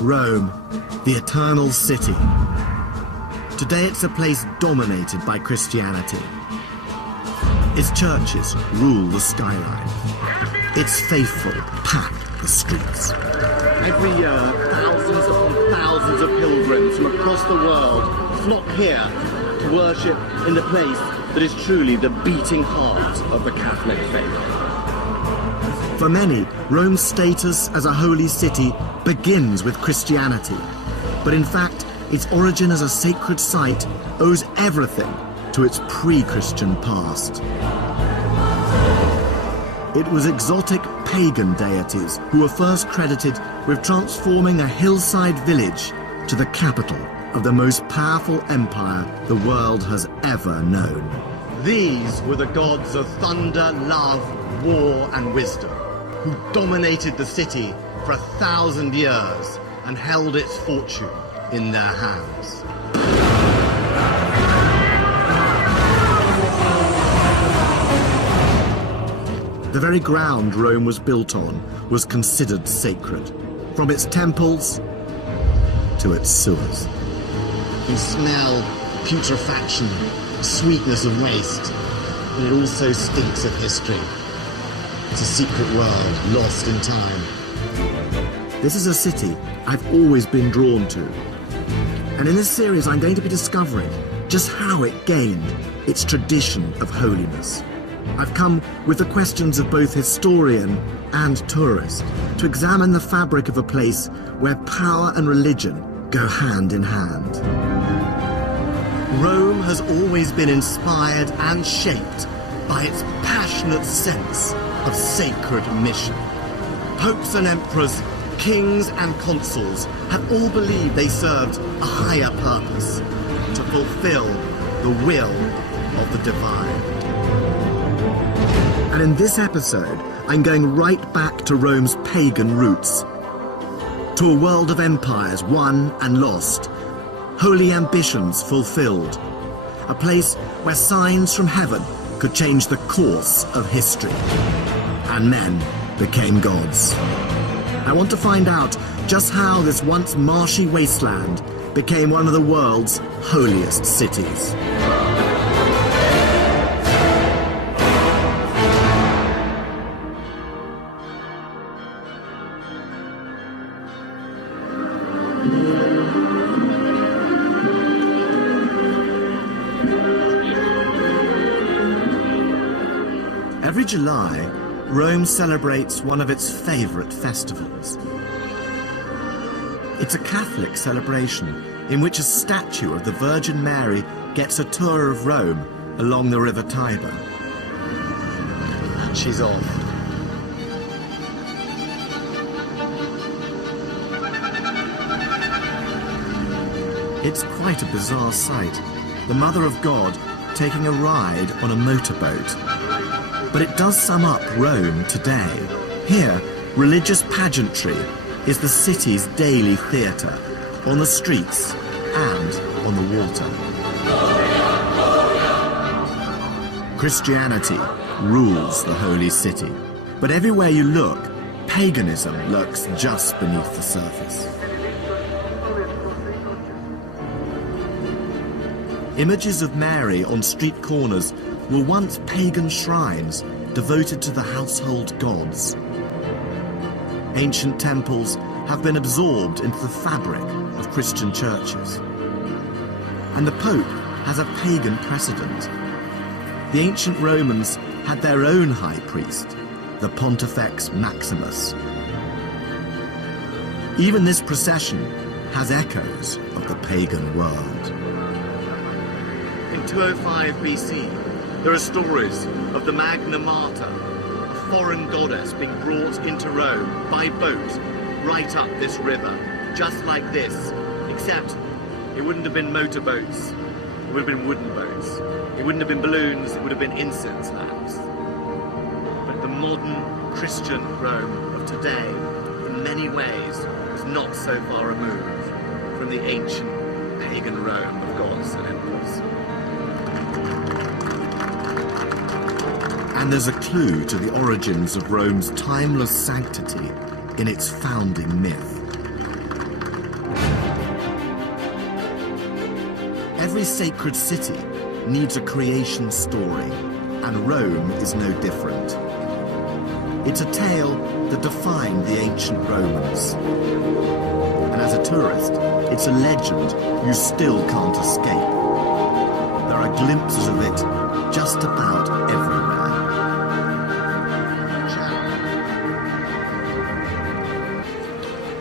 Rome, the eternal city. Today it's a place dominated by Christianity. Its churches rule the skyline. Its faithful pack the streets. Every year, thousands upon thousands of pilgrims from across the world flock here to worship in the place that is truly the beating heart of the Catholic faith. For many, Rome's status as a holy city begins with Christianity. But in fact, its origin as a sacred site owes everything to its pre-Christian past. It was exotic pagan deities who were first credited with transforming a hillside village to the capital of the most powerful empire the world has ever known. These were the gods of thunder, love, war, and wisdom, who dominated the city for 1,000 years and held its fortune in their hands. The very ground Rome was built on was considered sacred, from its temples to its sewers. You smell putrefaction, sweetness of waste, and it also stinks of history. It's a secret world lost in time. This is a city I've always been drawn to. And in this series, I'm going to be discovering just how it gained its tradition of holiness. I've come with the questions of both historian and tourist to examine the fabric of a place where power and religion go hand in hand. Rome has always been inspired and shaped by its passionate sense of sacred mission. Popes and emperors, kings and consuls have all believed they served a higher purpose, to fulfill the will of the divine. And in this episode, I'm going right back to Rome's pagan roots, to a world of empires won and lost, holy ambitions fulfilled, a place where signs from heaven could change the course of history, and men became gods. I want to find out just how this once marshy wasteland became one of the world's holiest cities. Every July, Rome celebrates one of its favorite festivals. It's a Catholic celebration in which a statue of the Virgin Mary gets a tour of Rome along the River Tiber. And she's off. It's quite a bizarre sight, the Mother of God taking a ride on a motorboat. But it does sum up Rome today. Here, religious pageantry is the city's daily theatre, on the streets and on the water. Christianity rules the holy city, but everywhere you look, paganism lurks just beneath the surface. Images of Mary on street corners were once pagan shrines devoted to the household gods. Ancient temples have been absorbed into the fabric of Christian churches. And the Pope has a pagan precedent. The ancient Romans had their own high priest, the Pontifex Maximus. Even this procession has echoes of the pagan world. In 205 BC, there are stories of the Magna Mater, a foreign goddess being brought into Rome by boat right up this river, just like this, except it wouldn't have been motorboats, it would have been wooden boats. It wouldn't have been balloons, it would have been incense lamps. But the modern Christian Rome of today, in many ways, was not so far removed from the ancient pagan Rome of gods and emperors. And there's a clue to the origins of Rome's timeless sanctity in its founding myth. Every sacred city needs a creation story, and Rome is no different. It's a tale that defined the ancient Romans. And as a tourist, it's a legend you still can't escape. There are glimpses of it just about everywhere.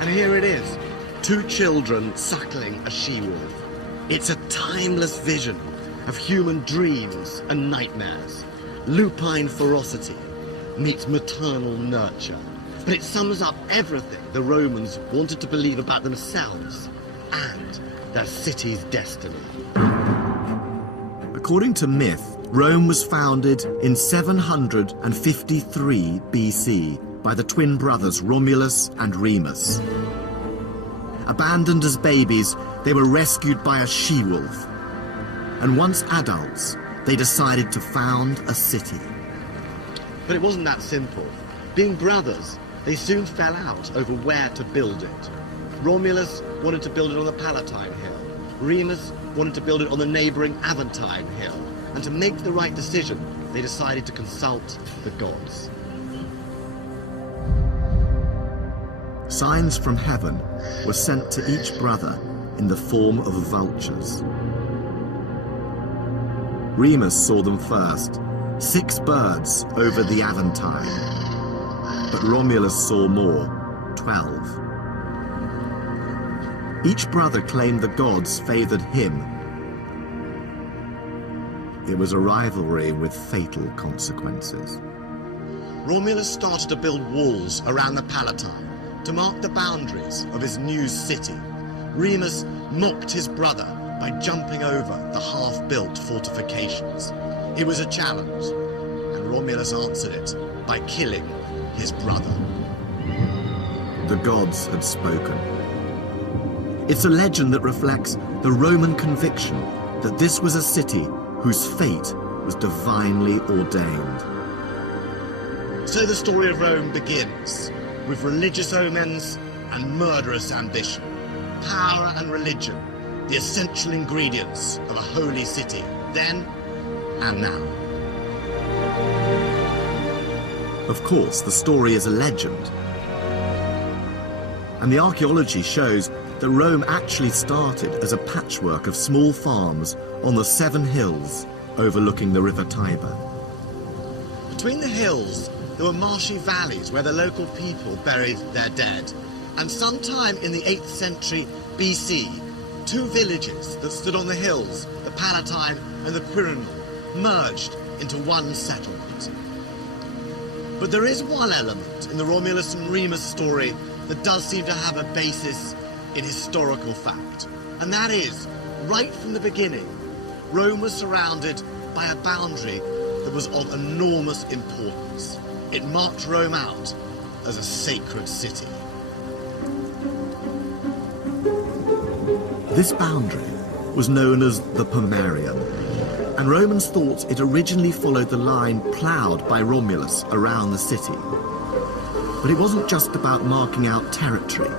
And here it is, 2 children suckling a she-wolf. It's a timeless vision of human dreams and nightmares. Lupine ferocity meets maternal nurture. But it sums up everything the Romans wanted to believe about themselves and their city's destiny. According to myth, Rome was founded in 753 BC by the twin brothers Romulus and Remus. Abandoned as babies, they were rescued by a she-wolf. And once adults, they decided to found a city. But it wasn't that simple. Being brothers, they soon fell out over where to build it. Romulus wanted to build it on the Palatine Hill. Remus wanted to build it on the neighboring Aventine Hill. And to make the right decision, they decided to consult the gods. Signs from heaven were sent to each brother in the form of vultures. Remus saw them first, 6 birds over the Aventine. But Romulus saw more, 12. Each brother claimed the gods favored him. It was a rivalry with fatal consequences. Romulus started to build walls around the Palatine to mark the boundaries of his new city. Remus mocked his brother by jumping over the half-built fortifications. It was a challenge, and Romulus answered it by killing his brother. The gods had spoken. It's a legend that reflects the Roman conviction that this was a city whose fate was divinely ordained. So the story of Rome begins with religious omens and murderous ambition. Power and religion, the essential ingredients of a holy city, then and now. Of course, the story is a legend. And the archaeology shows that Rome actually started as a patchwork of small farms on the 7 hills overlooking the River Tiber. Between the hills, there were marshy valleys where the local people buried their dead. And sometime in the 8th century BC, 2 villages that stood on the hills, the Palatine and the Quirinal, merged into one settlement. But there is one element in the Romulus and Remus story that does seem to have a basis in historical fact. And that is, right from the beginning, Rome was surrounded by a boundary that was of enormous importance. It marked Rome out as a sacred city. This boundary was known as the Pomerium, and Romans thought it originally followed the line ploughed by Romulus around the city. But it wasn't just about marking out territory.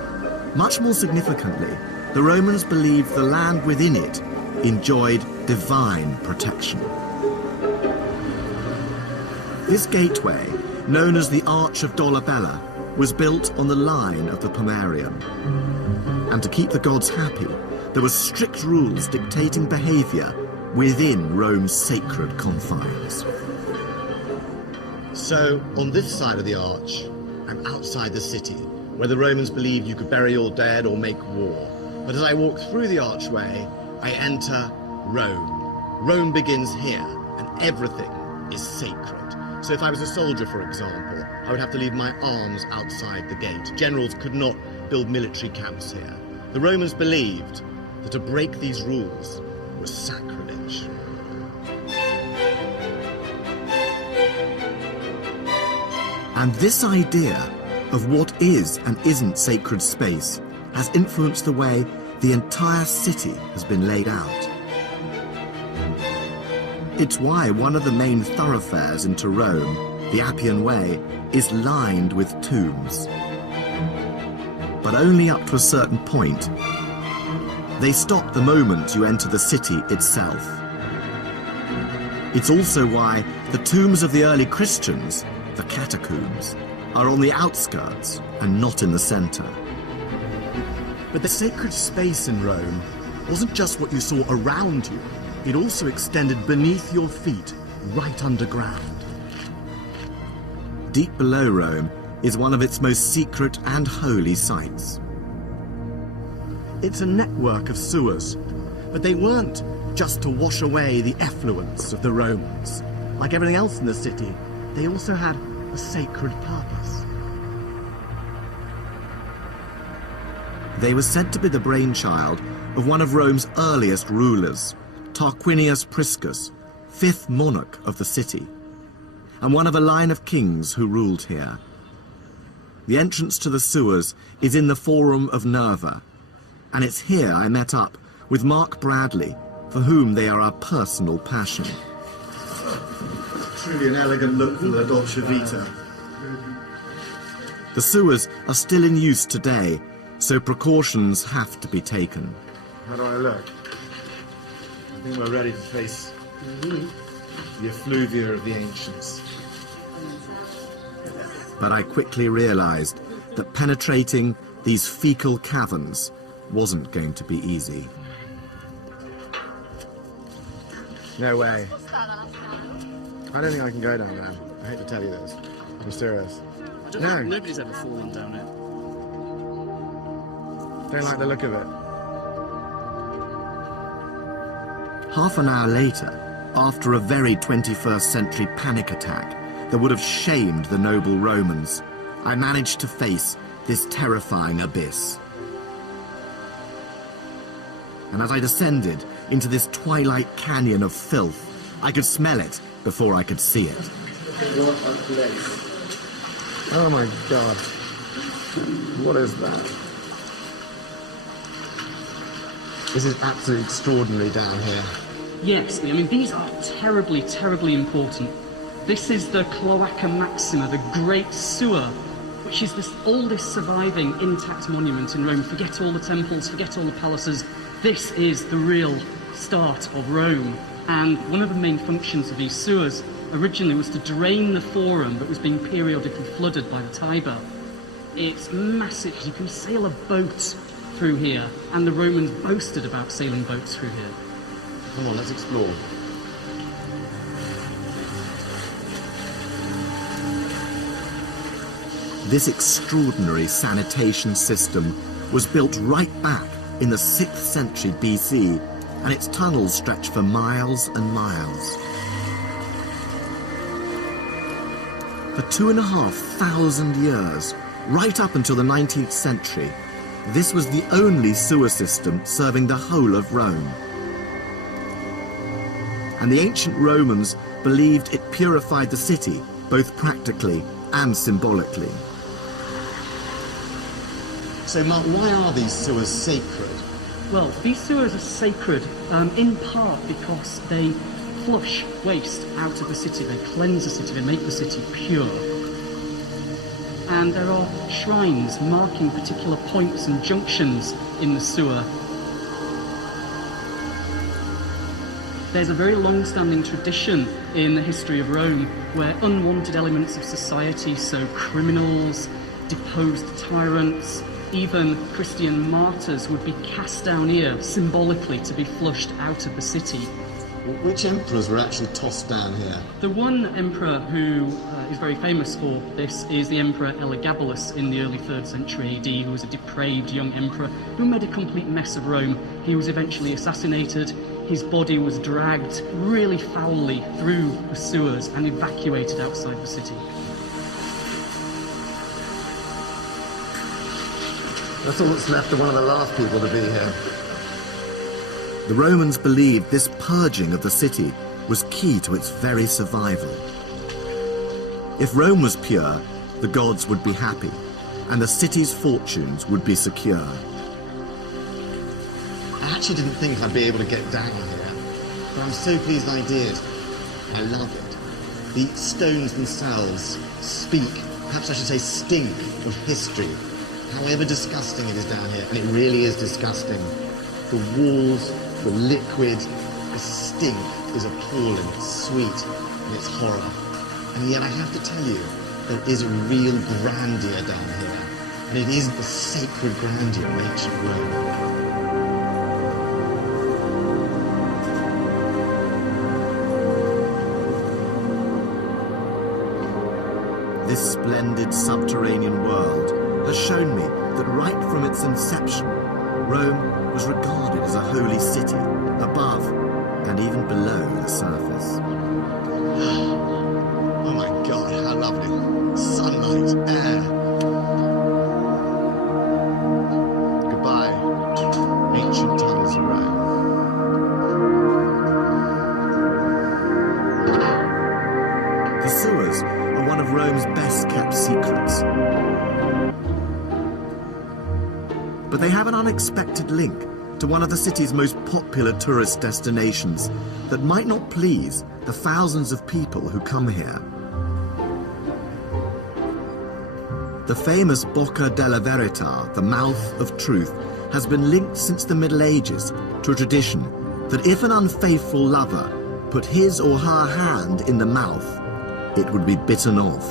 Much more significantly, the Romans believed the land within it enjoyed divine protection. This gateway, known as the Arch of Dolabella, was built on the line of the Pomerium. And to keep the gods happy, there were strict rules dictating behavior within Rome's sacred confines. So, on this side of the arch, I'm outside the city, where the Romans believed you could bury your dead or make war. But as I walk through the archway, I enter Rome. Rome begins here, and everything is sacred. So if I was a soldier, for example, I would have to leave my arms outside the gate. Generals could not build military camps here. The Romans believed that to break these rules was sacrilege. And this idea of what is and isn't sacred space has influenced the way the entire city has been laid out. It's why one of the main thoroughfares into Rome, the Appian Way, is lined with tombs. but only up to a certain point. They stop the moment you enter the city itself. It's also why the tombs of the early Christians, the catacombs, are on the outskirts and not in the center. But the sacred space in Rome wasn't just what you saw around you. It also extended beneath your feet, right underground. Deep below Rome is one of its most secret and holy sites. It's a network of sewers, but they weren't just to wash away the effluence of the Romans. Like everything else in the city, they also had a sacred purpose. They were said to be the brainchild of one of Rome's earliest rulers, Tarquinius Priscus, 5th monarch of the city, and one of a line of kings who ruled here. The entrance to the sewers is in the Forum of Nerva, and it's here I met up with Mark Bradley, for whom they are a personal passion. Truly an elegant look for the Dolce Vita. The sewers are still in use today, so precautions have to be taken. How do I look? I think we're ready to face the effluvia of the ancients. But I quickly realized that penetrating these fecal caverns wasn't going to be easy. No way. I don't think I can go down there. I hate to tell you this. I'm serious. No. Nobody's ever fallen down it. Don't like the look of it. Half an hour later, after a very 21st century panic attack that would have shamed the noble Romans, I managed to face this terrifying abyss. And as I descended into this twilight canyon of filth, I could smell it before I could see it. What a place. Oh my God. What is that? This is absolutely extraordinary down here. Yes, I mean, these are terribly, terribly important. This is the Cloaca Maxima, the Great Sewer, which is the oldest surviving intact monument in Rome. Forget all the temples, forget all the palaces. This is the real start of Rome. And one of the main functions of these sewers originally was to drain the Forum that was being periodically flooded by the Tiber. It's massive. You can sail a boat through here, and the Romans boasted about sailing boats through here. Come on, let's explore. This extraordinary sanitation system was built right back in the 6th century BC, and its tunnels stretch for miles and miles. For 2,500 years, right up until the 19th century, this was the only sewer system serving the whole of Rome. And the ancient Romans believed it purified the city, both practically and symbolically. So, Mark, why are these sewers sacred? Well, these sewers are sacred in part because they flush waste out of the city, they cleanse the city, they make the city pure. And there are shrines marking particular points and junctions in the sewer. There's a very long-standing tradition in the history of Rome where unwanted elements of society, so criminals, deposed tyrants, even Christian martyrs, would be cast down here symbolically to be flushed out of the city. Which emperors were actually tossed down here? The one emperor who is very famous for this is the Emperor Elagabalus in the early 3rd century AD, who was a depraved young emperor who made a complete mess of Rome. He was eventually assassinated. His body was dragged really foully through the sewers and evacuated outside the city. That's all that's left of one of the last people to be here. The Romans believed this purging of the city was key to its very survival. If Rome was pure, the gods would be happy, and the city's fortunes would be secure. I actually didn't think I'd be able to get down here, but I'm so pleased I did. I love it. The stones themselves speak, perhaps I should say stink, of history. however disgusting it is down here, and it really is disgusting. The walls were liquid, the stink is appalling, it's sweet, and it's horror. And yet I have to tell you, there is a real grandeur down here, and it is the sacred grandeur of ancient Rome. This splendid subterranean world has shown me that right from its inception, Rome was regarded as a holy city, above and even below the surface. Oh my God, how lovely. Sunlight, air. Goodbye, ancient tunnels of Rome. The sewers are one of Rome's best-kept secrets. But they have an unexpected link to one of the city's most popular tourist destinations that might not please the thousands of people who come here. The famous Bocca della Verità, the mouth of truth, has been linked since the Middle Ages to a tradition that if an unfaithful lover put his or her hand in the mouth, it would be bitten off.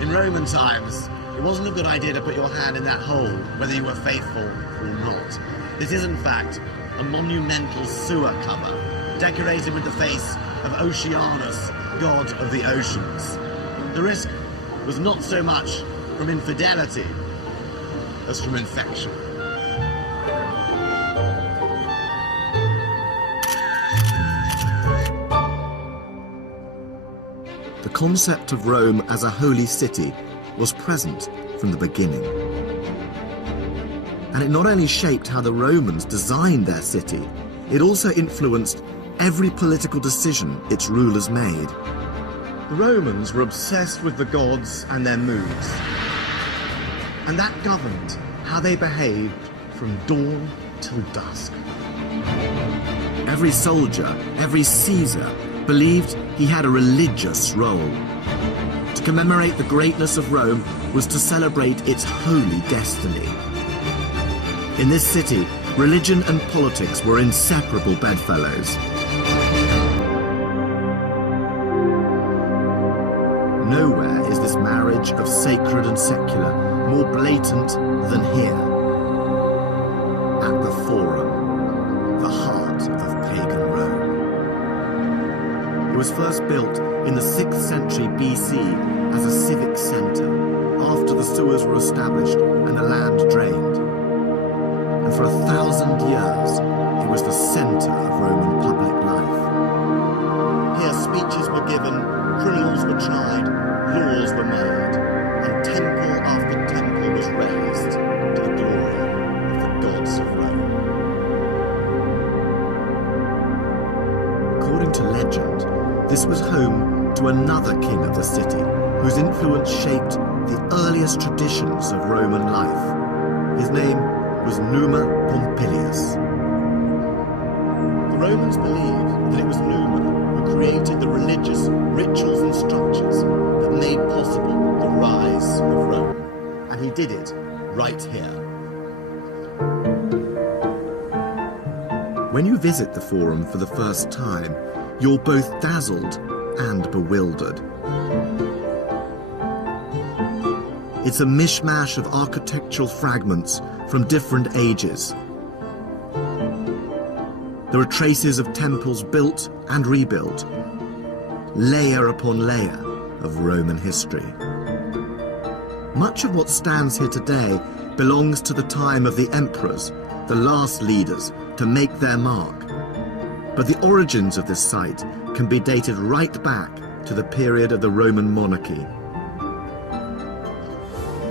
In Roman times, it wasn't a good idea to put your hand in that hole, whether you were faithful or not. This is, in fact, a monumental sewer cover, decorated with the face of Oceanus, god of the oceans. The risk was not so much from infidelity as from infection. The concept of Rome as a holy city was present from the beginning. And it not only shaped how the Romans designed their city, it also influenced every political decision its rulers made. The Romans were obsessed with the gods and their moods, and that governed how they behaved from dawn till dusk. Every soldier, every Caesar, believed he had a religious role. To commemorate the greatness of Rome was to celebrate its holy destiny. In this city, religion and politics were inseparable bedfellows. Nowhere is this marriage of sacred and secular more blatant than here, at the Forum, the heart of pagan Rome. It was first built in the 6th century BC as a civic centre, after the sewers were established and the land drained. And for 1,000 years, it was the centre of Roman public life. Here speeches were given, criminals were tried, laws were made, and temple after temple was raised to the glory of the gods of Rome. According to legend, this was home to another king of the city, whose influence shaped the earliest traditions of Roman life. His name was Numa Pompilius. The Romans believed that it was Numa who created the religious rituals and structures that made possible the rise of Rome. And he did it right here. When you visit the Forum for the first time, you're both dazzled and bewildered. It's a mishmash of architectural fragments from different ages. There are traces of temples built and rebuilt, layer upon layer of Roman history. Much of what stands here today belongs to the time of the emperors, the last leaders to make their mark. But the origins of this site can be dated right back to the period of the Roman monarchy.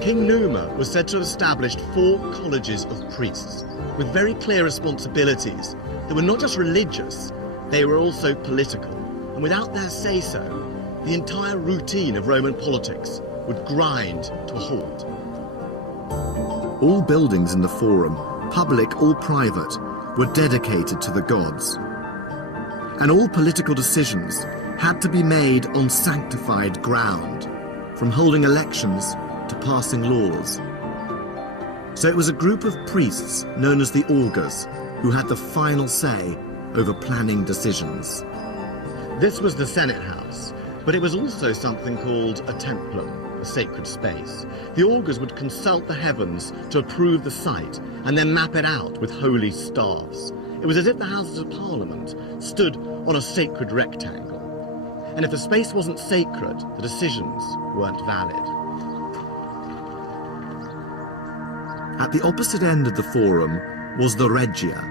King Numa was said to have established 4 colleges of priests with very clear responsibilities that were not just religious, they were also political. And without their say-so, the entire routine of Roman politics would grind to a halt. All buildings in the Forum, public or private, were dedicated to the gods. And all political decisions had to be made on sanctified ground, from holding elections to passing laws. So it was a group of priests known as the Augurs who had the final say over planning decisions. This was the Senate House, but it was also something called a templum, a sacred space. The Augurs would consult the heavens to approve the site and then map it out with holy staffs. It was as if the Houses of Parliament stood on a sacred rectangle. And if the space wasn't sacred, the decisions weren't valid. At the opposite end of the forum was the Regia.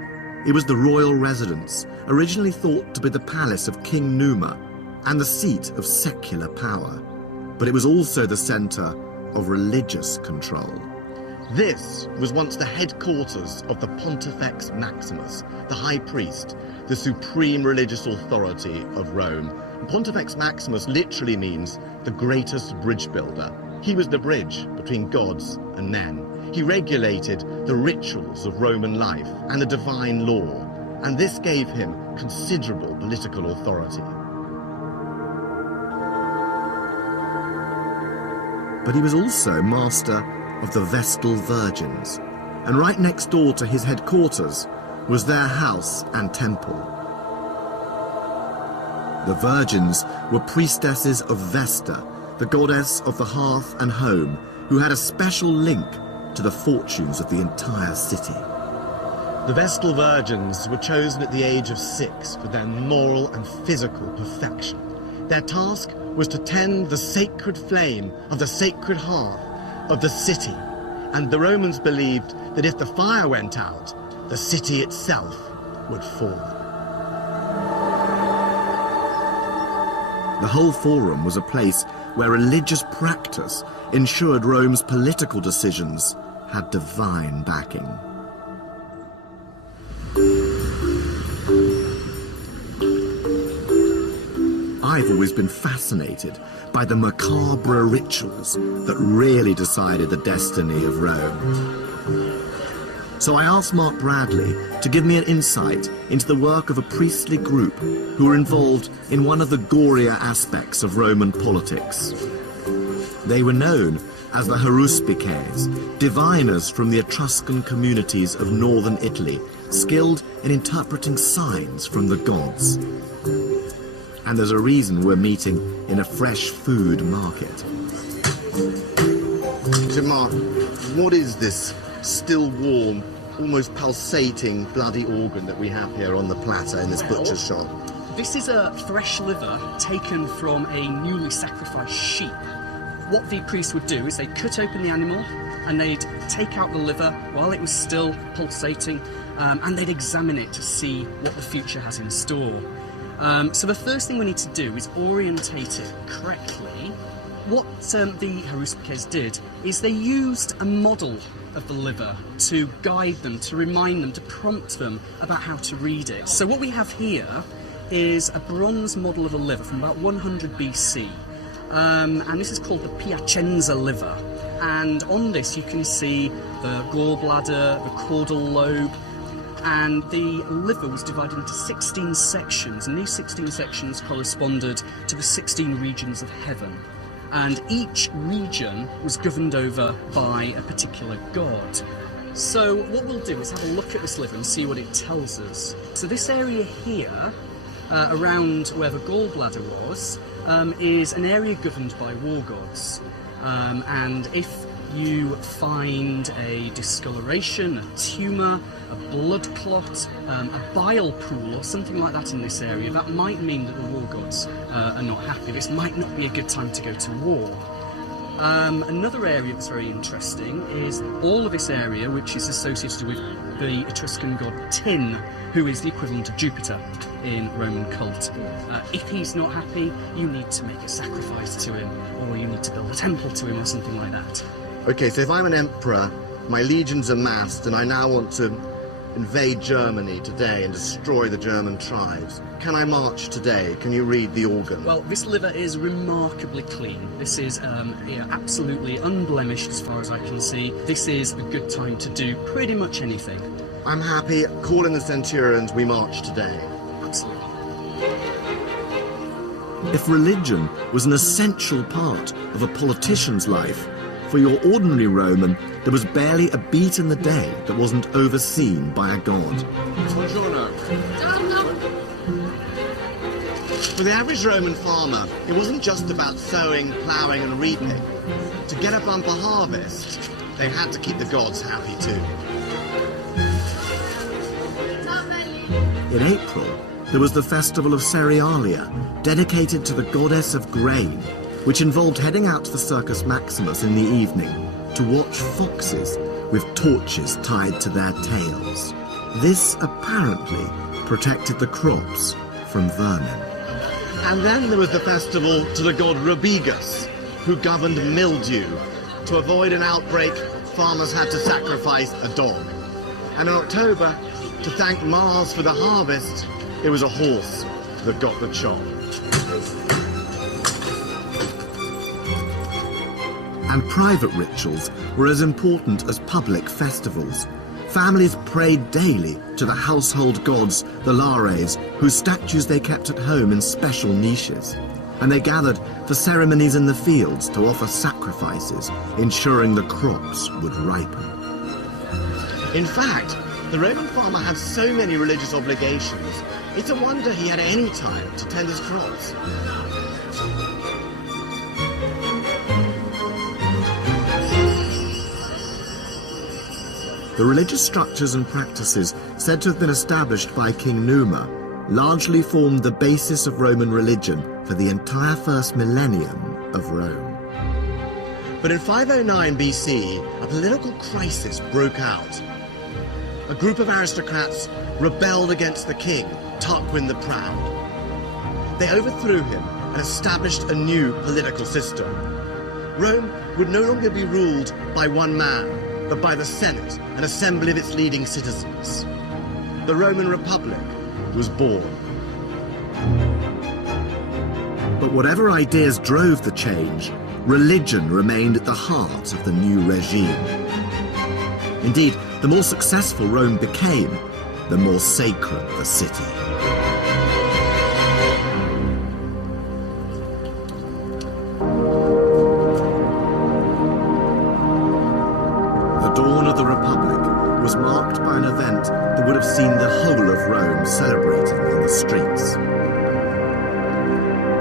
It was the royal residence, originally thought to be the palace of King Numa and the seat of secular power. But it was also the centre of religious control. This was once the headquarters of the Pontifex Maximus, the high priest, the supreme religious authority of Rome. And Pontifex Maximus literally means the greatest bridge builder. He was the bridge between gods and men. He regulated the rituals of Roman life and the divine law, and this gave him considerable political authority. But he was also master of the Vestal Virgins, and right next door to his headquarters was their house and temple. The Virgins were priestesses of Vesta, the goddess of the hearth and home, who had a special link to the fortunes of the entire city. The Vestal Virgins were chosen at the age of 6 for their moral and physical perfection. Their task was to tend the sacred flame of the sacred hearth of the city, and the Romans believed that if the fire went out, the city itself would fall. The whole forum was a place where religious practice ensured Rome's political decisions had divine backing. I've always been fascinated by the macabre rituals that really decided the destiny of Rome. So I asked Mark Bradley to give me an insight into the work of a priestly group who were involved in one of the gorier aspects of Roman politics. They were known as the Haruspices, diviners from the Etruscan communities of northern Italy, skilled in interpreting signs from the gods. And there's a reason we're meeting in a fresh food market. So Mark, what is this still warm, almost pulsating bloody organ that we have here on the platter in this butcher's shop? This is a fresh liver taken from a newly sacrificed sheep. What the priest would do is they'd cut open the animal and they'd take out the liver while it was still pulsating, and they'd examine it to see what the future has in store. So the first thing we need to do is orientate it correctly. What the Haruspices did is they used a model of the liver to guide them, to remind them, to prompt them about how to read it. So what we have here is a bronze model of a liver from about 100 BC. And this is called the Piacenza liver. And on this you can see the gallbladder, the caudal lobe, and the liver was divided into 16 sections, and these 16 sections corresponded to the 16 regions of heaven. And each region was governed over by a particular god. So what we'll do is have a look at this liver and see what it tells us. So this area here, around where the gallbladder was, is an area governed by war gods. And if you find a discoloration, a tumour, a blood clot, a bile pool or something like that in this area, that might mean that the war gods are not happy. This might not be a good time to go to war. Another area that's very interesting is all of this area, which is associated with the Etruscan god Tin, who is the equivalent of Jupiter in Roman cult. If he's not happy, you need to make a sacrifice to him, or you need to build a temple to him or something like that. Okay, so if I'm an emperor, my legions are massed, and I now want to invade Germany today and destroy the German tribes, can I march today? Can you read the organ? Well, this liver is remarkably clean. This is absolutely unblemished as far as I can see. This is a good time to do pretty much anything. I'm happy. Call in the centurions, we march today. Absolutely. If religion was an essential part of a politician's life, For your ordinary Roman, there was barely a beat in the day that wasn't overseen by a god. Buongiorno. For the average Roman farmer, it wasn't just about sowing, ploughing and reaping. To get a bumper harvest, they had to keep the gods happy too. In April, there was the festival of Cerealia, dedicated to the goddess of grain, which involved heading out to the Circus Maximus in the evening to watch foxes with torches tied to their tails. This apparently protected the crops from vermin. And then there was the festival to the god Robigus, who governed mildew. To avoid an outbreak, farmers had to sacrifice a dog. And in October, to thank Mars for the harvest, it was a horse that got the chop. And private rituals were as important as public festivals. Families prayed daily to the household gods, the Lares, whose statues they kept at home in special niches. And they gathered for ceremonies in the fields to offer sacrifices, ensuring the crops would ripen. In fact, the Roman farmer had so many religious obligations, it's a wonder he had any time to tend his crops. The religious structures and practices said to have been established by King Numa largely formed the basis of Roman religion for the entire first millennium of Rome. But in 509 BC, a political crisis broke out. A group of aristocrats rebelled against the king, Tarquin the Proud. They overthrew him and established a new political system. Rome would no longer be ruled by one man, but by the Senate, an assembly of its leading citizens. The Roman Republic was born. But whatever ideas drove the change, religion remained at the heart of the new regime. Indeed, the more successful Rome became, the more sacred the city. The dawn of the Republic was marked by an event that would have seen the whole of Rome celebrating in the streets.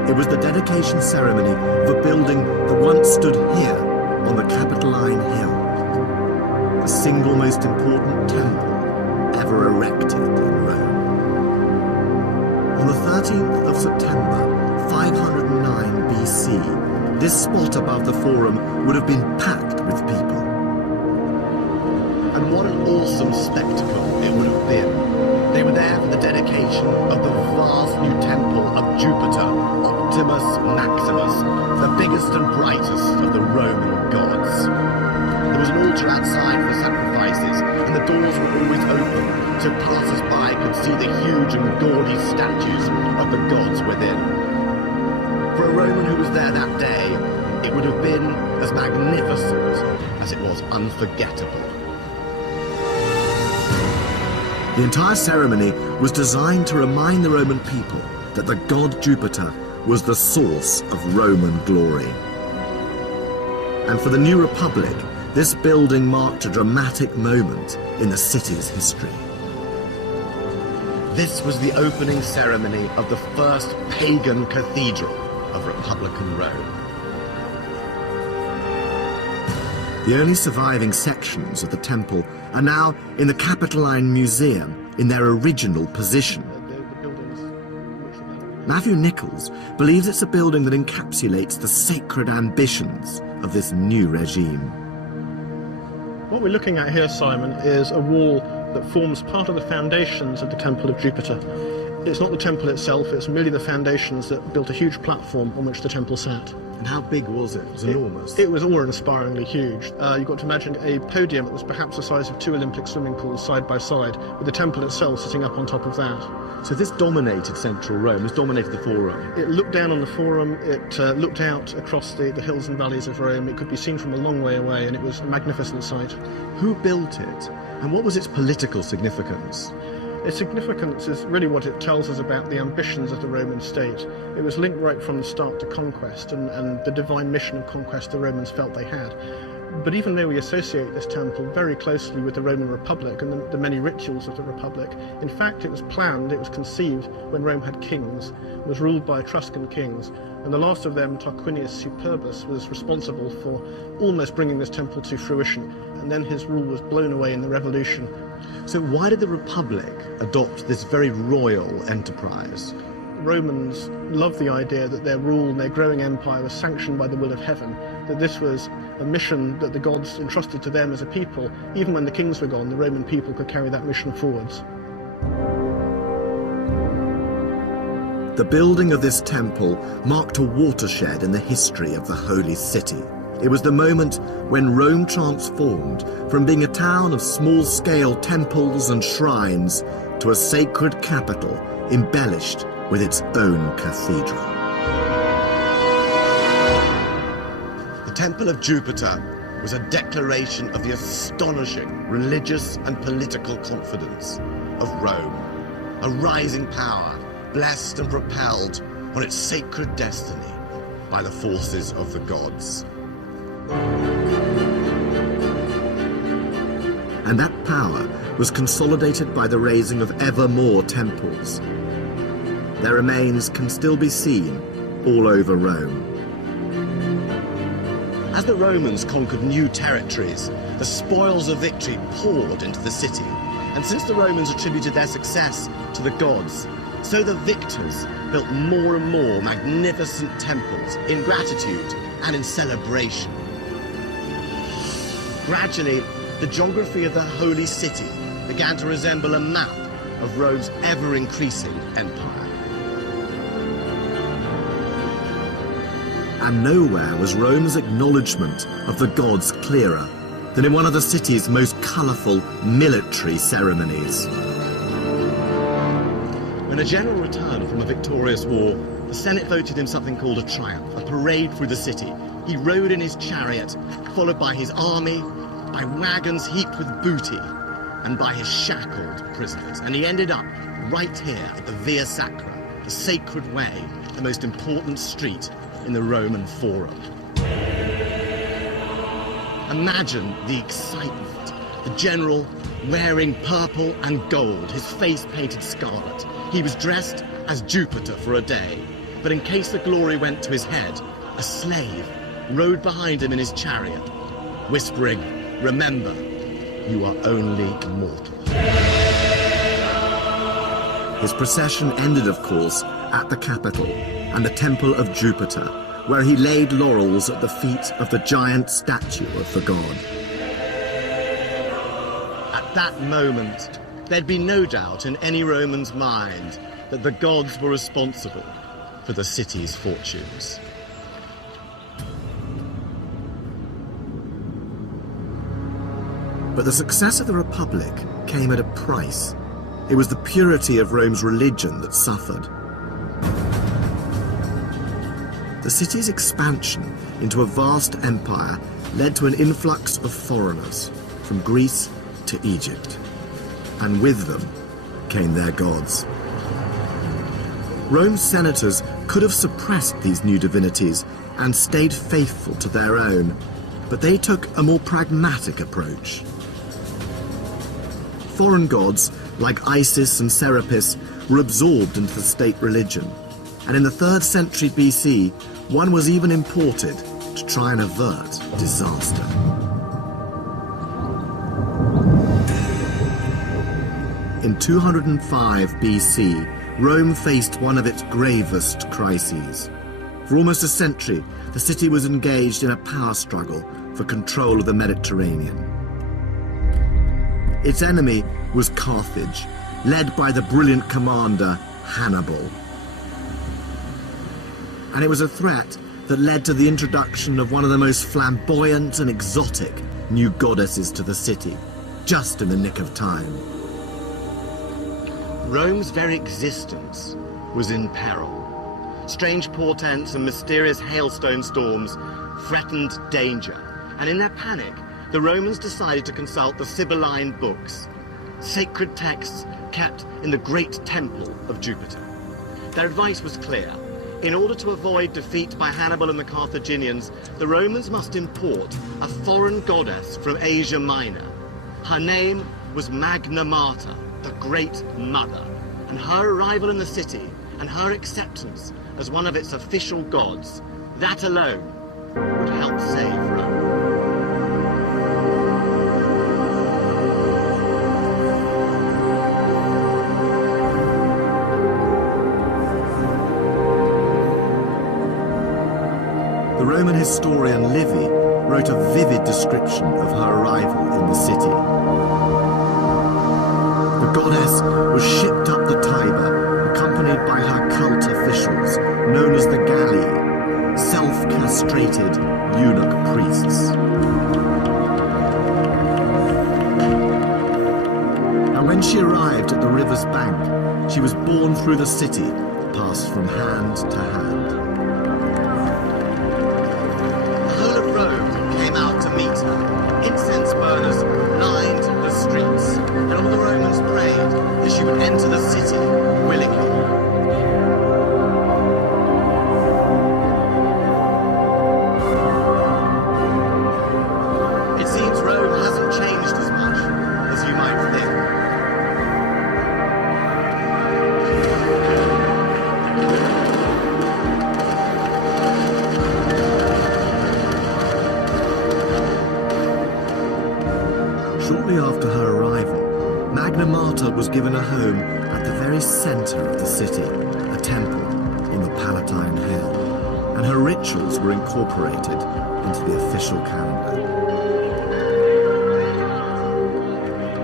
It was the dedication ceremony of a building that once stood here on the Capitoline Hill, the single most important temple ever erected in Rome. On the 13th of September, 509 BC, this spot above the Forum would have been packed with people. And what an awesome spectacle it would have been. They were there for the dedication of the vast new temple of Jupiter, Optimus Maximus, the biggest and brightest of the Roman gods. There was an altar outside for sacrifices, and the doors were always open, so passers-by could see the huge and gaudy statues of the gods within. For a Roman who was there that day, it would have been as magnificent as it was unforgettable. The entire ceremony was designed to remind the Roman people that the god Jupiter was the source of Roman glory. And for the new republic, this building marked a dramatic moment in the city's history. This was the opening ceremony of the first pagan cathedral of Republican Rome. The only surviving sections of the temple are now in the Capitoline Museum in their original position. Matthew Nichols believes it's a building that encapsulates the sacred ambitions of this new regime. What we're looking at here, Simon, is a wall that forms part of the foundations of the Temple of Jupiter. It's not the temple itself, it's merely the foundations that built a huge platform on which the temple sat. And how big was it? It was enormous. It was awe-inspiringly huge. You've got to imagine a podium that was perhaps the size of 2 Olympic swimming pools side by side, with the temple itself sitting up on top of that. So this dominated central Rome, this dominated the Forum. It looked down on the Forum, it looked out across the hills and valleys of Rome. It could be seen from a long way away, and it was a magnificent sight. Who built it, and what was its political significance? Its significance is really what it tells us about the ambitions of the Roman state. It was linked right from the start to conquest and the divine mission of conquest the Romans felt they had. But even though we associate this temple very closely with the Roman Republic and the many rituals of the Republic, in fact it was planned, it was conceived when Rome had kings, was ruled by Etruscan kings, and the last of them, Tarquinius Superbus, was responsible for almost bringing this temple to fruition, and then his rule was blown away in the revolution. So why did the Republic adopt this very royal enterprise? Romans loved the idea that their rule and their growing empire was sanctioned by the will of heaven, that this was a mission that the gods entrusted to them as a people. Even when the kings were gone, the Roman people could carry that mission forwards. The building of this temple marked a watershed in the history of the Holy City. It was the moment when Rome transformed from being a town of small-scale temples and shrines to a sacred capital embellished with its own cathedral. The Temple of Jupiter was a declaration of the astonishing religious and political confidence of Rome, a rising power blessed and propelled on its sacred destiny by the forces of the gods. And that power was consolidated by the raising of ever more temples. Their remains can still be seen all over Rome. As the Romans conquered new territories, the spoils of victory poured into the city. And since the Romans attributed their success to the gods, so the victors built more and more magnificent temples in gratitude and in celebration. Gradually, the geography of the Holy City began to resemble a map of Rome's ever-increasing empire. And nowhere was Rome's acknowledgement of the gods clearer than in one of the city's most colourful military ceremonies. When a general returned from a victorious war, the Senate voted him something called a triumph, a parade through the city. He rode in his chariot, followed by his army, by wagons heaped with booty, and by his shackled prisoners. And he ended up right here at the Via Sacra, the sacred way, the most important street in the Roman Forum. Imagine the excitement. The general wearing purple and gold, his face painted scarlet. He was dressed as Jupiter for a day, but in case the glory went to his head, a slave rode behind him in his chariot, whispering, "Remember, you are only mortal." His procession ended, of course, at the Capitol and the Temple of Jupiter, where he laid laurels at the feet of the giant statue of the god. At that moment, there'd be no doubt in any Roman's mind that the gods were responsible for the city's fortunes. But the success of the Republic came at a price. It was the purity of Rome's religion that suffered. The city's expansion into a vast empire led to an influx of foreigners from Greece to Egypt, and with them came their gods. Rome's senators could have suppressed these new divinities and stayed faithful to their own, but they took a more pragmatic approach. Foreign gods like Isis and Serapis were absorbed into the state religion, and in the 3rd century BC, one was even imported to try and avert disaster. In 205 BC, Rome faced one of its gravest crises. For almost a century, the city was engaged in a power struggle for control of the Mediterranean. Its enemy was Carthage, led by the brilliant commander Hannibal. And it was a threat that led to the introduction of one of the most flamboyant and exotic new goddesses to the city, just in the nick of time. Rome's very existence was in peril. Strange portents and mysterious hailstone storms threatened danger, and in their panic, the Romans decided to consult the Sibylline books, sacred texts kept in the great temple of Jupiter. Their advice was clear. In order to avoid defeat by Hannibal and the Carthaginians, the Romans must import a foreign goddess from Asia Minor. Her name was Magna Mater, the Great Mother, and her arrival in the city and her acceptance as one of its official gods, that alone would help save Rome. The Roman historian Livy wrote a vivid description of her arrival in the city. The goddess was shipped up the Tiber, accompanied by her cult officials, known as the Galli, self-castrated eunuch priests. And when she arrived at the river's bank, she was borne through the city, passed from hand to hand. Incense burners lined the streets, and all the Romans prayed that she would enter the city willingly. It seems Rome hasn't changed as much as you might think. Shortly after her arrival, Magna Mater was given a home at the very center of the city, a temple on the Palatine Hill, and her rituals were incorporated into the official calendar.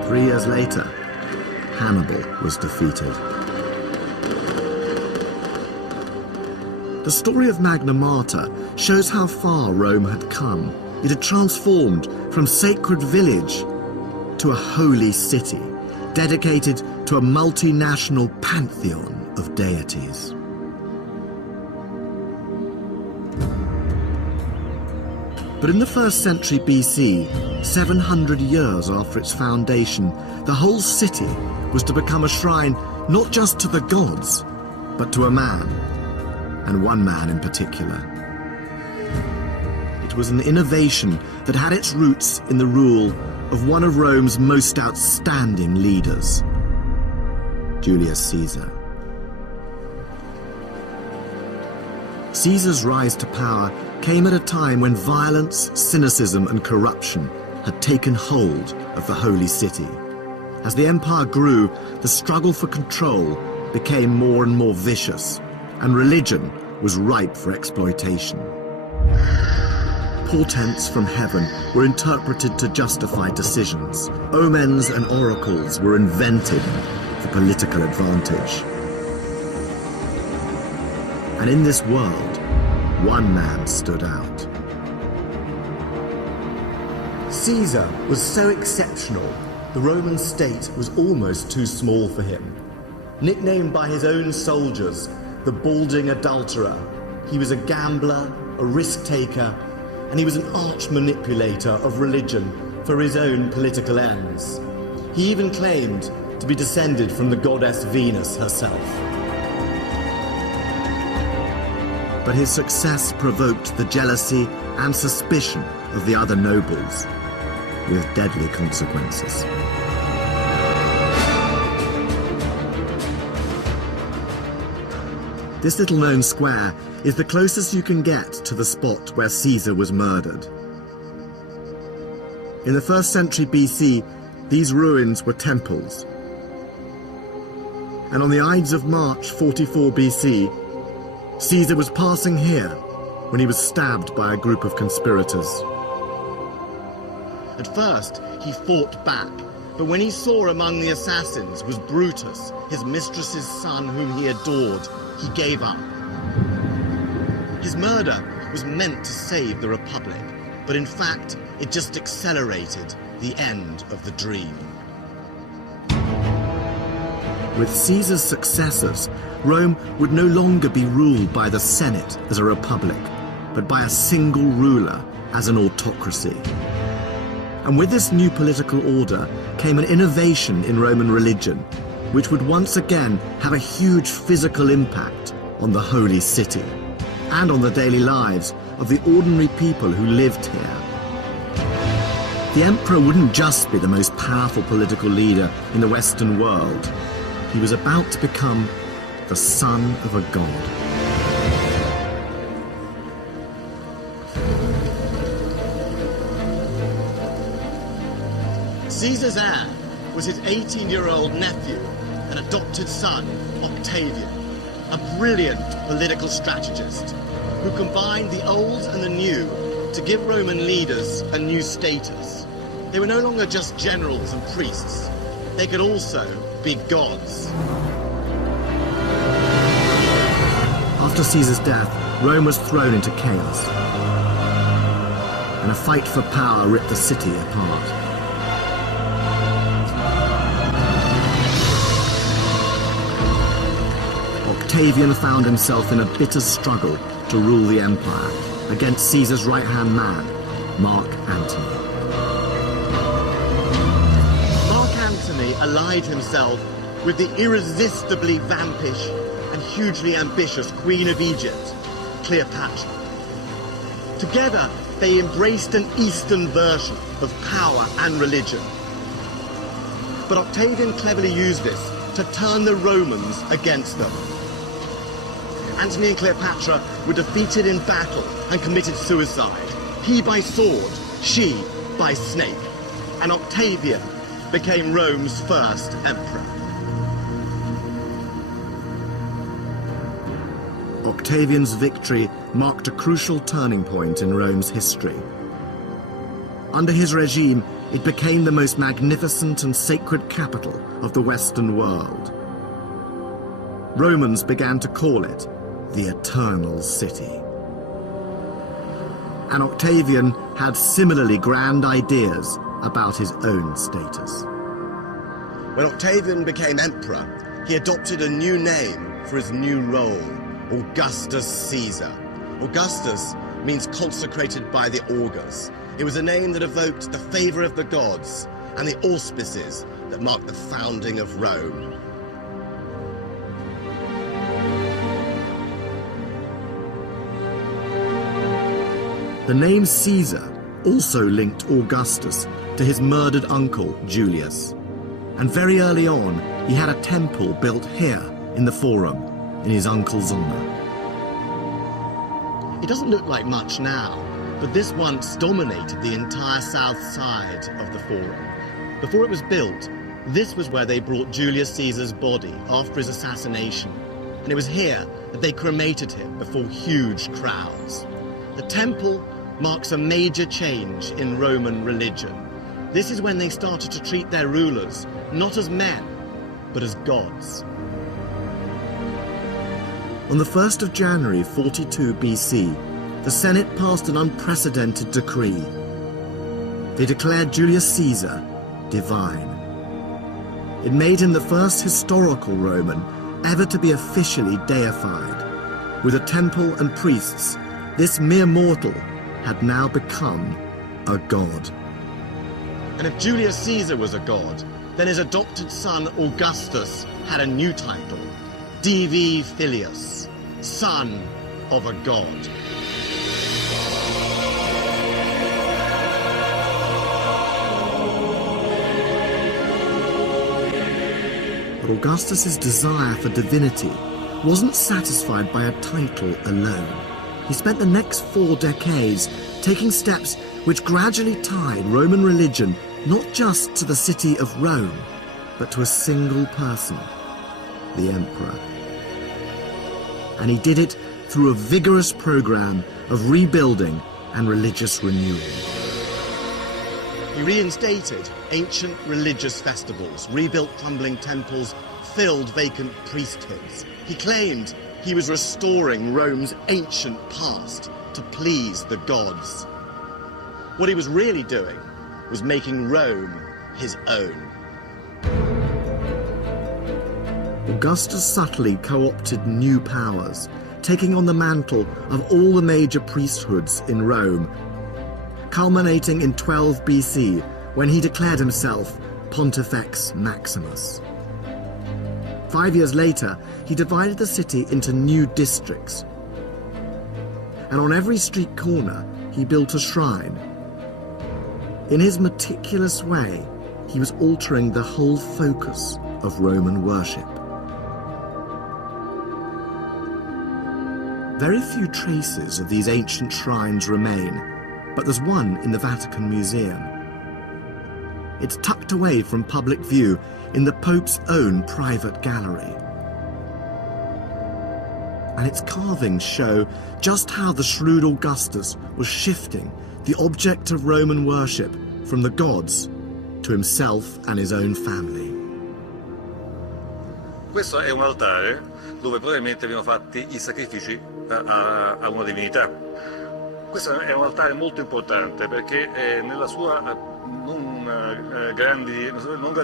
3 years later, Hannibal was defeated. The story of Magna Mater shows how far Rome had come. It had transformed from sacred village to a holy city, dedicated to a multinational pantheon of deities. But in the 1st century BC, 700 years after its foundation, the whole city was to become a shrine not just to the gods, but to a man, and one man in particular. It was an innovation that had its roots in the rule of one of Rome's most outstanding leaders, Julius Caesar. Caesar's rise to power came at a time when violence, cynicism, and corruption had taken hold of the holy city. As the empire grew, the struggle for control became more and more vicious, and religion was ripe for exploitation. Portents from heaven were interpreted to justify decisions. Omens and oracles were invented for political advantage. And in this world, one man stood out. Caesar was so exceptional, the Roman state was almost too small for him. Nicknamed by his own soldiers, the balding adulterer, he was a gambler, a risk-taker, and he was an arch-manipulator of religion for his own political ends. He even claimed to be descended from the goddess Venus herself. But his success provoked the jealousy and suspicion of the other nobles, with deadly consequences. This little-known square is the closest you can get to the spot where Caesar was murdered. In the 1st century BC, these ruins were temples. And on the Ides of March 44 BC, Caesar was passing here when he was stabbed by a group of conspirators. At first, he fought back, but when he saw among the assassins was Brutus, his mistress's son whom he adored, he gave up. His murder was meant to save the Republic, but in fact, it just accelerated the end of the dream. With Caesar's successors, Rome would no longer be ruled by the Senate as a republic, but by a single ruler as an autocracy. And with this new political order came an innovation in Roman religion, which would once again have a huge physical impact on the holy city and on the daily lives of the ordinary people who lived here. The emperor wouldn't just be the most powerful political leader in the Western world. He was about to become the son of a god. Caesar's heir was his 18-year-old nephew and adopted son, Octavian, a brilliant political strategist who combined the old and the new to give Roman leaders a new status. They were no longer just generals and priests. They could also be gods. After Caesar's death, Rome was thrown into chaos, and a fight for power ripped the city apart. Octavian found himself in a bitter struggle to rule the empire against Caesar's right-hand man, Mark Antony. Mark Antony allied himself with the irresistibly vampish and hugely ambitious Queen of Egypt, Cleopatra. Together, they embraced an Eastern version of power and religion. But Octavian cleverly used this to turn the Romans against them. Antony and Cleopatra were defeated in battle and committed suicide. He by sword, she by snake. And Octavian became Rome's first emperor. Octavian's victory marked a crucial turning point in Rome's history. Under his regime, it became the most magnificent and sacred capital of the Western world. Romans began to call it the Eternal City. And Octavian had similarly grand ideas about his own status. When Octavian became emperor, he adopted a new name for his new role, Augustus Caesar. Augustus means consecrated by the augurs. It was a name that evoked the favor of the gods and the auspices that marked the founding of Rome. The name Caesar also linked Augustus to his murdered uncle, Julius. And very early on, he had a temple built here in the Forum, in his uncle's honor. It doesn't look like much now, but this once dominated the entire south side of the Forum. Before it was built, this was where they brought Julius Caesar's body after his assassination, and it was here that they cremated him before huge crowds. The temple marks a major change in Roman religion. This is when they started to treat their rulers not as men, but as gods. On the 1st of January 42 BC, the Senate passed an unprecedented decree. They declared Julius Caesar divine. It made him the first historical Roman ever to be officially deified. With a temple and priests, this mere mortal had now become a god. And if Julius Caesar was a god, then his adopted son Augustus had a new title, Divi Filius, son of a god. But Augustus's desire for divinity wasn't satisfied by a title alone. He spent the next 4 decades taking steps which gradually tied Roman religion not just to the city of Rome, but to a single person, the emperor. And he did it through a vigorous program of rebuilding and religious renewal. He reinstated ancient religious festivals, rebuilt crumbling temples, filled vacant priesthoods. He claimed he was restoring Rome's ancient past to please the gods. What he was really doing was making Rome his own. Augustus subtly co-opted new powers, taking on the mantle of all the major priesthoods in Rome, culminating in 12 BC when he declared himself Pontifex Maximus. 5 years later, he divided the city into new districts. And on every street corner, he built a shrine. In his meticulous way, he was altering the whole focus of Roman worship. Very few traces of these ancient shrines remain, but there's one in the Vatican Museum. It's tucked away from public view in the Pope's own private gallery. And its carvings show just how the shrewd Augustus was shifting the object of Roman worship from the gods to himself and his own family. Questo è un altare dove probabilmente venivano fatti i sacrifici a una divinità. Questo è un altare molto importante perché nella sua non grandi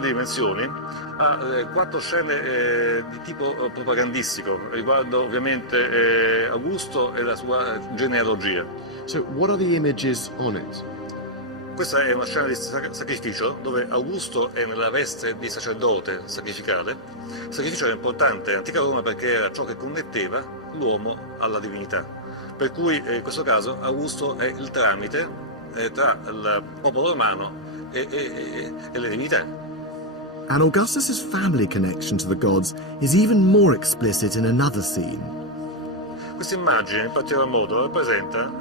dimensioni ha 4 scene di tipo propagandistico riguardo ovviamente Augusto e la sua genealogia. So what are the images on it? Questa è una scena di sacrificio dove Augusto è nella veste di sacerdote sacrificale. Il sacrificio era importante in antica Roma perché era ciò che connetteva l'uomo alla divinità. Per cui in questo caso Augusto è il tramite tra il popolo romano e le divinità. And Augustus's family connection to the gods is even more explicit in another scene. Questa immagine in particolar modo rappresenta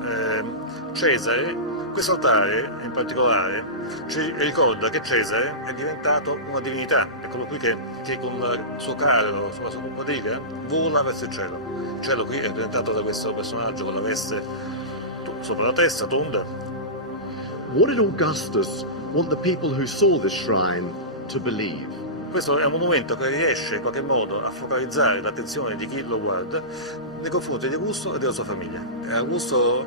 Cesare. Questo altare in particolare ci ricorda che Cesare è diventato una divinità, è quello qui che con il suo carro sulla sua quadriga vola verso il cielo. Il cielo qui è rappresentato da questo personaggio con la veste sopra la testa, tonda. What did Augustus want the people who saw this shrine to believe? Questo è un monumento che riesce in qualche modo a focalizzare l'attenzione di chi lo guarda nei confronti di Augusto e della sua famiglia. Augusto,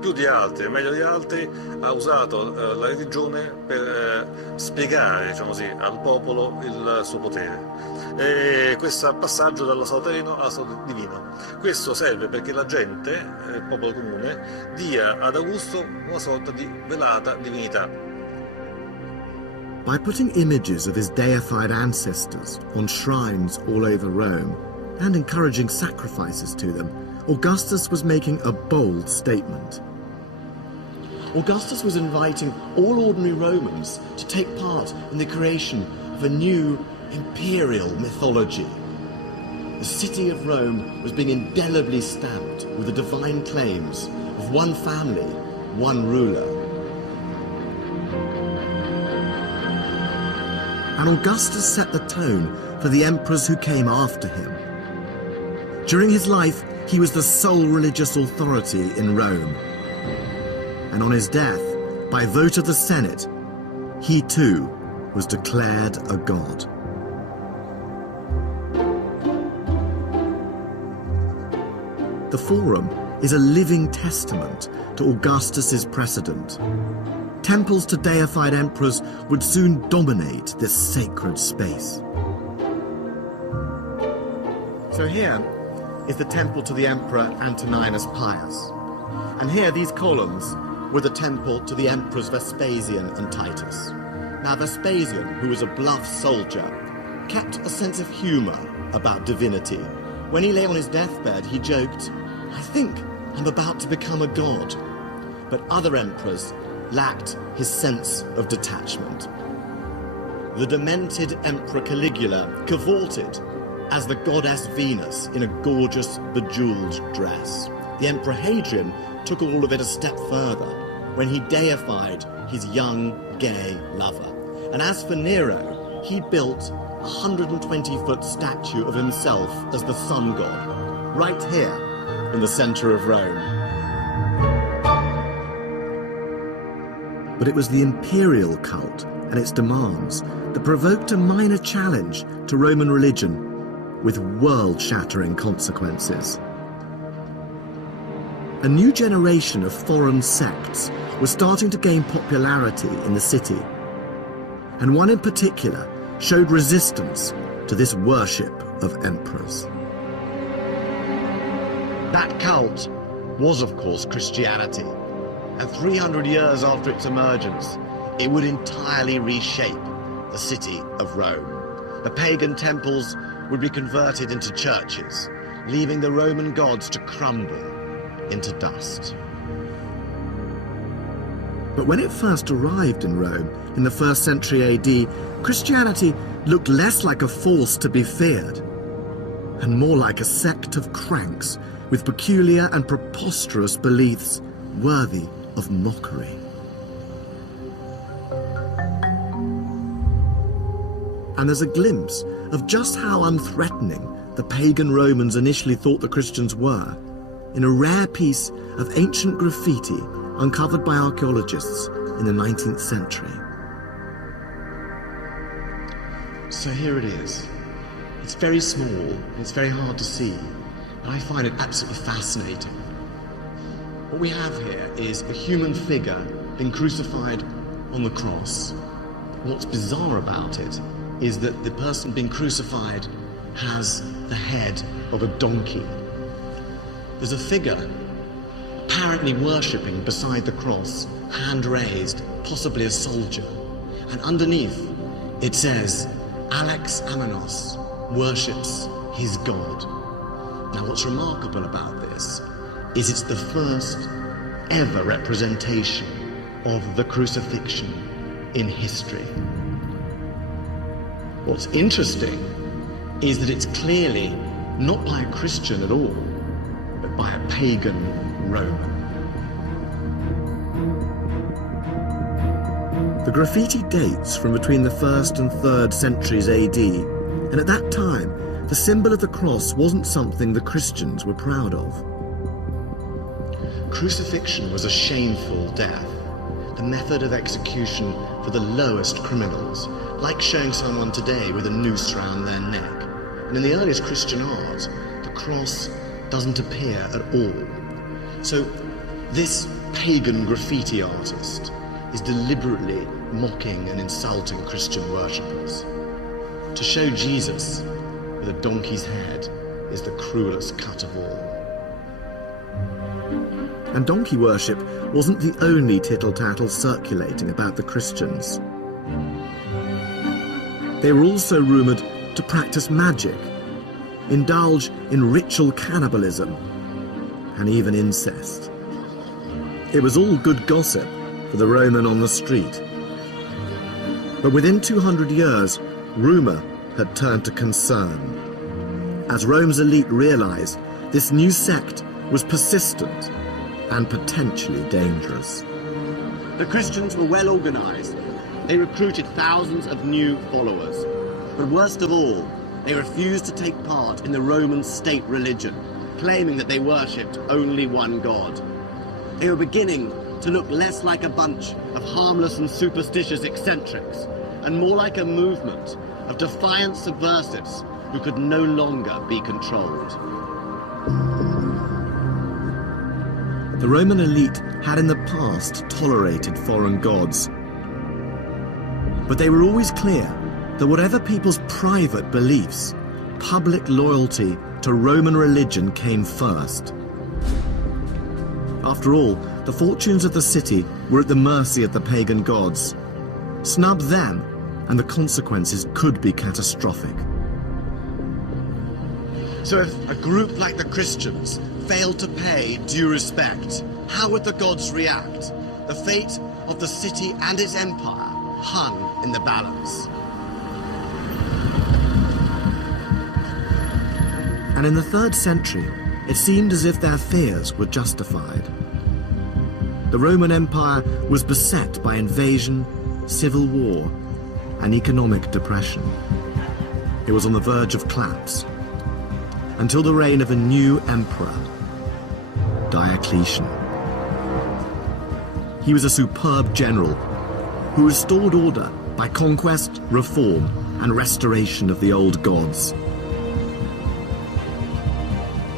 più di altri, meglio di altri, ha usato la religione per spiegare, diciamo così, al popolo il suo potere. E questo passaggio dallo stato terreno allo stato divino. Questo serve perché la gente, il popolo comune, dia ad Augusto una sorta di velata divinità. By putting images of his deified ancestors on shrines all over Rome and encouraging sacrifices to them, Augustus was making a bold statement. Augustus was inviting all ordinary Romans to take part in the creation of a new imperial mythology. The city of Rome was being indelibly stamped with the divine claims of one family, one ruler. And Augustus set the tone for the emperors who came after him. During his life, he was the sole religious authority in Rome. And on his death, by vote of the Senate, he too was declared a god. The Forum is a living testament to Augustus's precedent. Temples to deified emperors would soon dominate this sacred space. So here is the temple to the Emperor Antoninus Pius. And here, these columns were the temple to the emperors Vespasian and Titus. Now, Vespasian, who was a bluff soldier, kept a sense of humor about divinity. When he lay on his deathbed, he joked, "I think I'm about to become a god." But other emperors lacked his sense of detachment. The demented Emperor Caligula cavorted as the goddess Venus in a gorgeous, bejeweled dress. The Emperor Hadrian took all of it a step further when he deified his young, gay lover. And as for Nero, he built a 120-foot statue of himself as the sun god, right here in the center of Rome. But it was the imperial cult and its demands that provoked a minor challenge to Roman religion with world-shattering consequences. A new generation of foreign sects was starting to gain popularity in the city, and one in particular showed resistance to this worship of emperors. That cult was, of course, Christianity. And 300 years after its emergence, it would entirely reshape the city of Rome. The pagan temples would be converted into churches, leaving the Roman gods to crumble into dust. But when it first arrived in Rome in the 1st century AD, Christianity looked less like a force to be feared and more like a sect of cranks with peculiar and preposterous beliefs worthy of mockery. And there's a glimpse of just how unthreatening the pagan Romans initially thought the Christians were in a rare piece of ancient graffiti uncovered by archaeologists in the 19th century. So here it is. It's very small and it's very hard to see, but I find it absolutely fascinating. What we have here is a human figure being crucified on the cross. What's bizarre about it is that the person being crucified has the head of a donkey. There's a figure apparently worshipping beside the cross, hand raised, possibly a soldier. And underneath it says, Alex Amenos worships his God. Now what's remarkable about this is it's the first ever representation of the crucifixion in history. What's interesting is that it's clearly not by a Christian at all, but by a pagan Roman. The graffiti dates from between the 1st and 3rd centuries AD, and at that time, the symbol of the cross wasn't something the Christians were proud of. Crucifixion was a shameful death, the method of execution for the lowest criminals, like showing someone today with a noose around their neck. And in the earliest Christian art, the cross doesn't appear at all. So this pagan graffiti artist is deliberately mocking and insulting Christian worshippers. To show Jesus with a donkey's head is the cruelest cut of all. And donkey worship wasn't the only tittle-tattle circulating about the Christians. They were also rumoured to practice magic, indulge in ritual cannibalism, and even incest. It was all good gossip for the Roman on the street. But within 200 years, rumour had turned to concern, as Rome's elite realised this new sect was persistent and potentially dangerous. The Christians were well organised. They recruited thousands of new followers. But worst of all, they refused to take part in the Roman state religion, claiming that they worshipped only one god. They were beginning to look less like a bunch of harmless and superstitious eccentrics, and more like a movement of defiant subversives who could no longer be controlled. The Roman elite had in the past tolerated foreign gods, but they were always clear that whatever people's private beliefs, public loyalty to Roman religion came first. After all, the fortunes of the city were at the mercy of the pagan gods. Snub them, and the consequences could be catastrophic. So if a group like the Christians failed to pay due respect, how would the gods react? The fate of the city and its empire hung in the balance. And in the 3rd century, it seemed as if their fears were justified. The Roman Empire was beset by invasion, civil war, and economic depression. It was on the verge of collapse, until the reign of a new emperor, Diocletian. He was a superb general who restored order by conquest, reform, and restoration of the old gods.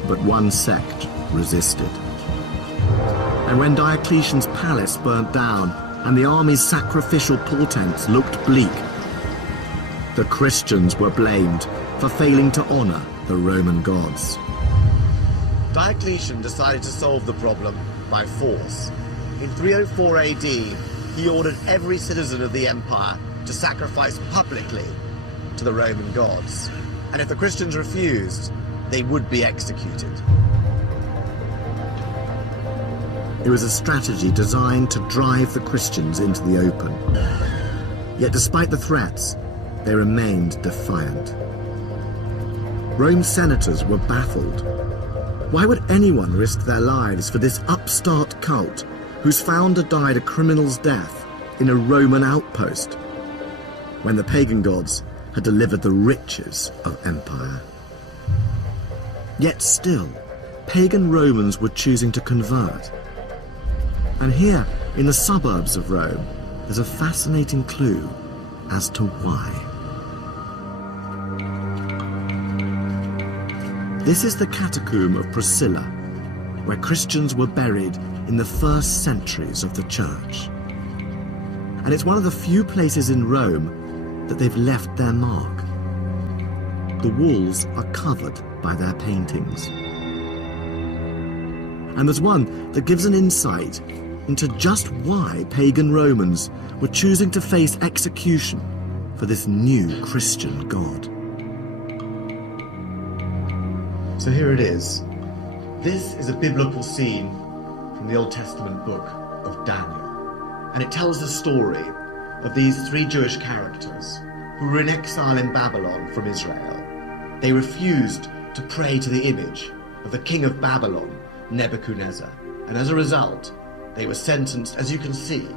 But one sect resisted. And when Diocletian's palace burnt down and the army's sacrificial portents looked bleak, the Christians were blamed for failing to honor the Roman gods. Diocletian decided to solve the problem by force. In 304 AD, he ordered every citizen of the empire to sacrifice publicly to the Roman gods. and if the Christians refused, they would be executed. It was a strategy designed to drive the Christians into the open. Yet despite the threats, they remained defiant. Rome's senators were baffled. Why would anyone risk their lives for this upstart cult whose founder died a criminal's death in a Roman outpost, when the pagan gods had delivered the riches of empire? Yet still, pagan Romans were choosing to convert. And here, in the suburbs of Rome, there's a fascinating clue as to why. This is the catacomb of Priscilla, where Christians were buried in the first centuries of the church. And it's one of the few places in Rome that they've left their mark. The walls are covered by their paintings. And there's one that gives an insight into just why pagan Romans were choosing to face execution for this new Christian god. So here it is. This is a biblical scene from the Old Testament book of Daniel. And it tells the story of these three Jewish characters who were in exile in Babylon from Israel. They refused to pray to the image of the king of Babylon, Nebuchadnezzar. And as a result, they were sentenced, as you can see,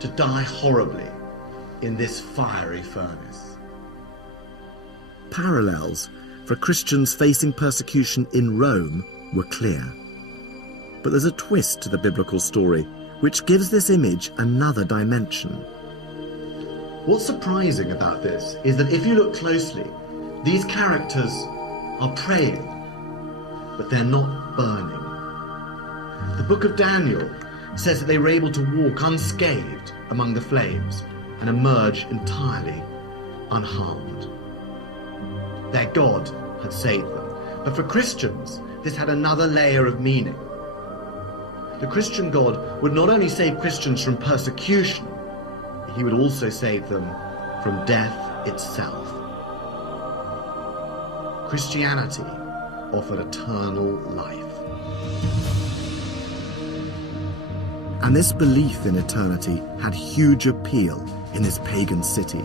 to die horribly in this fiery furnace. Parallels for Christians facing persecution in Rome were clear. But there's a twist to the biblical story which gives this image another dimension. What's surprising about this is that if you look closely, these characters are praying, but they're not burning. The book of Daniel says that they were able to walk unscathed among the flames and emerge entirely unharmed. Their God had saved them. But for Christians, this had another layer of meaning. The Christian God would not only save Christians from persecution, he would also save them from death itself. Christianity offered eternal life. And this belief in eternity had huge appeal in this pagan city.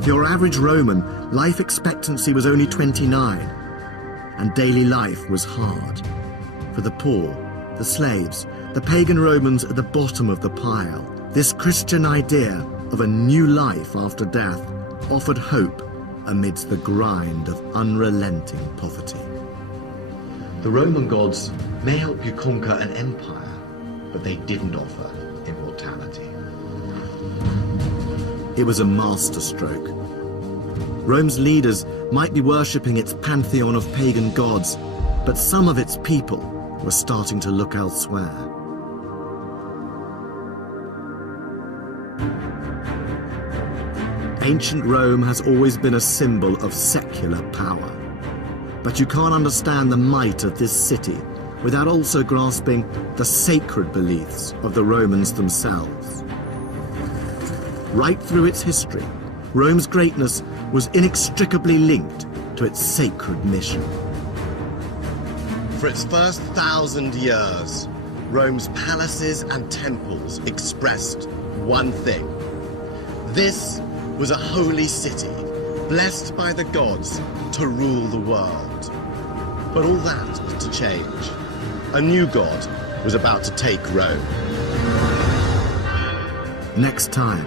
For your average Roman, life expectancy was only 29, and daily life was hard. For the poor, the slaves, the pagan Romans at the bottom of the pile, this Christian idea of a new life after death offered hope amidst the grind of unrelenting poverty. The Roman gods may help you conquer an empire, but they didn't offer immortality. It was a masterstroke. Rome's leaders might be worshipping its pantheon of pagan gods, but some of its people were starting to look elsewhere. Ancient Rome has always been a symbol of secular power. But you can't understand the might of this city without also grasping the sacred beliefs of the Romans themselves. Right through its history, Rome's greatness was inextricably linked to its sacred mission. For its first 1,000 years, Rome's palaces and temples expressed one thing. This was a holy city, blessed by the gods to rule the world. But all that was to change. A new god was about to take Rome. Next time,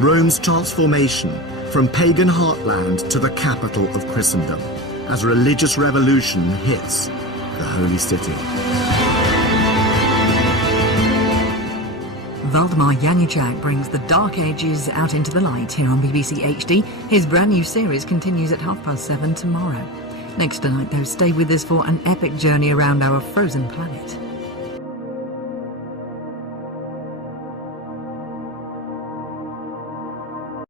Rome's transformation from pagan heartland to the capital of Christendom as religious revolution hits the holy city. Waldemar Januszczak brings the dark ages out into the light here on BBC HD. His brand new series continues at 7:30 tomorrow. Next tonight, though, stay with us for an epic journey around our frozen planet.